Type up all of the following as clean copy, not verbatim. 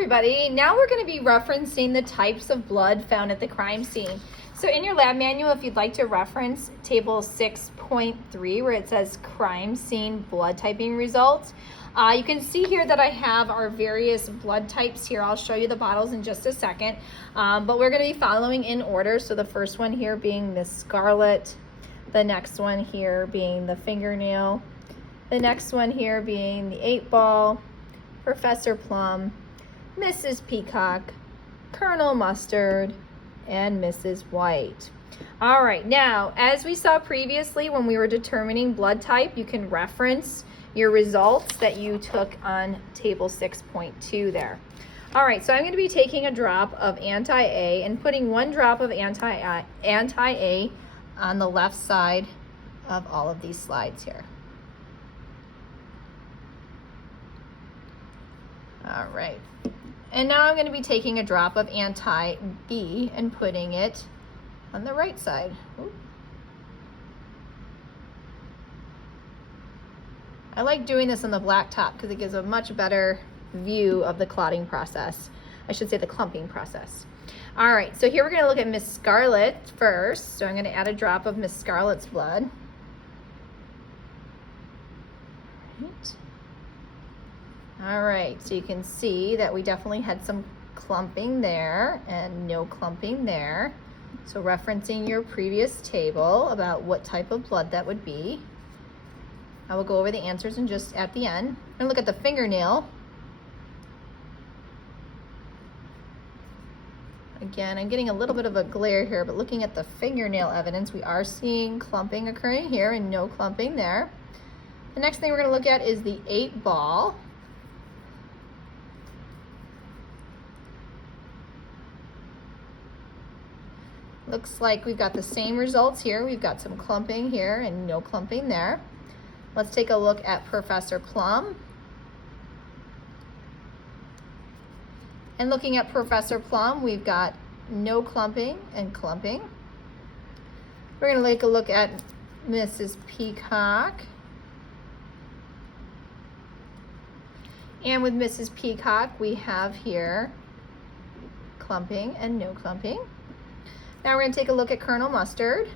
everybody. Now we're going to be referencing the types of blood found at the crime scene. So in your lab manual, if you'd like to reference table 6.3 where it says crime scene blood typing results, you can see here that I have our various blood types here. I'll show you the bottles in just a second, but we're going to be following in order. So the first one here being Miss Scarlet, the next one here being the fingernail, the next one here being the 8-ball, Professor Plum, Mrs. Peacock, Colonel Mustard, and Mrs. White. All right, now, as we saw previously when we were determining blood type, you can reference your results that you took on table 6.2 there. All right, so I'm going to be taking a drop of anti-A and putting one drop of anti-A on the left side of all of these slides here. All right, and now I'm going to be taking a drop of anti-B and putting it on the right side. Ooh. I like doing this on the black top because it gives a much better view of the clotting process. I should say the clumping process. All right, so here we're going to look at Miss Scarlet first. So I'm going to add a drop of Miss Scarlet's blood. All right, so you can see that we definitely had some clumping there and no clumping there. So referencing your previous table about what type of blood that would be. I will go over the answers in just at the end. I'm gonna look at the fingernail. Again, I'm getting a little bit of a glare here, but looking at the fingernail evidence, we are seeing clumping occurring here and no clumping there. The next thing we're gonna look at is the 8-ball. Looks like we've got the same results here. We've got some clumping here and no clumping there. Let's take a look at Professor Plum. And looking at Professor Plum, we've got no clumping and clumping. We're going to take a look at Mrs. Peacock. And with Mrs. Peacock, we have here clumping and no clumping. Now we're going to take a look at Colonel Mustard.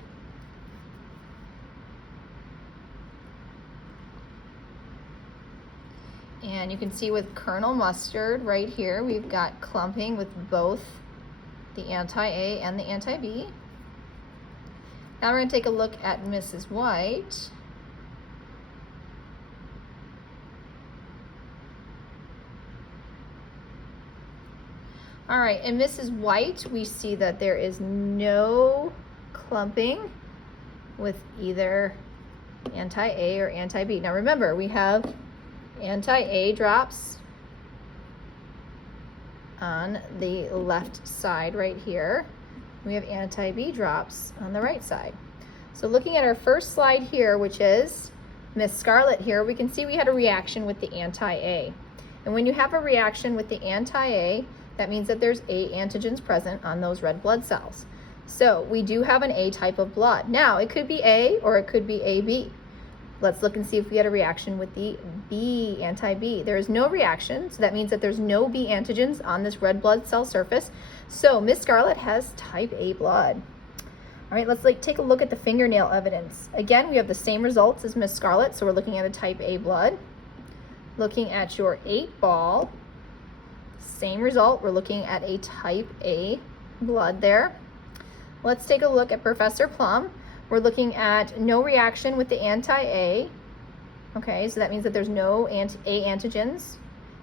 And you can see with Colonel Mustard right here, we've got clumping with both the anti-A and the anti-B. Now we're going to take a look at Mrs. White. All right, in Mrs. White, we see that there is no clumping with either anti-A or anti-B. Now remember, we have anti-A drops on the left side right here. We have anti-B drops on the right side. So looking at our first slide here, which is Miss Scarlet here, we can see we had a reaction with the anti-A. And when you have a reaction with the anti-A, that means that there's A antigens present on those red blood cells. So we do have an A type of blood. Now, it could be A or it could be AB. Let's look and see if we had a reaction with the B, anti-B. There is no reaction, so that means that there's no B antigens on this red blood cell surface. So Miss Scarlet has type A blood. All right, let's take a look at the fingernail evidence. Again, we have the same results as Miss Scarlet, so we're looking at a type A blood. Looking at your 8-ball, same result. We're looking at a type A blood there. Let's take a look at Professor Plum. We're looking at no reaction with the anti-A. Okay, so that means that there's no A antigens,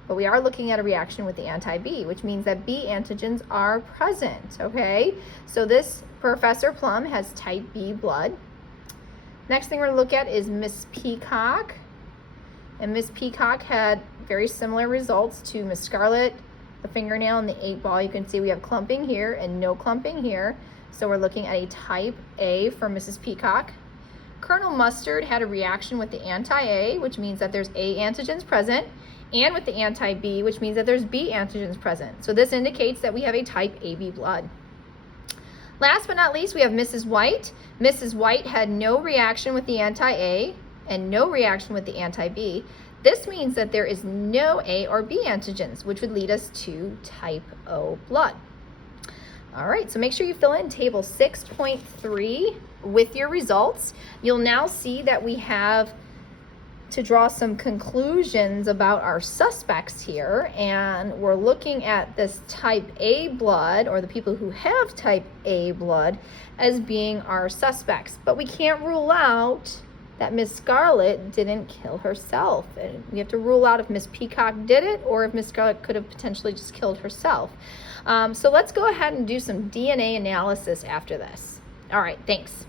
but we are looking at a reaction with the anti-B, which means that B antigens are present. Okay, so this Professor Plum has type B blood. Next thing we're going to look at is Miss Peacock. And Miss Peacock had very similar results to Miss Scarlet, the fingernail, and the 8-ball. You can see we have clumping here and no clumping here. So we're looking at a type A for Mrs. Peacock. Colonel Mustard had a reaction with the anti-A, which means that there's A antigens present, and with the anti-B, which means that there's B antigens present. So this indicates that we have a type AB blood. Last but not least, we have Mrs. White. Mrs. White had no reaction with the anti-A and no reaction with the anti-B. This means that there is no A or B antigens, which would lead us to type O blood. All right, so make sure you fill in table 6.3 with your results. You'll now see that we have to draw some conclusions about our suspects here, and we're looking at this type A blood, or the people who have type A blood, as being our suspects. But we can't rule out that Miss Scarlett didn't kill herself. And we have to rule out if Miss Peacock did it, or if Miss Scarlett could have potentially just killed herself. So let's go ahead and do some DNA analysis after this. All right, thanks.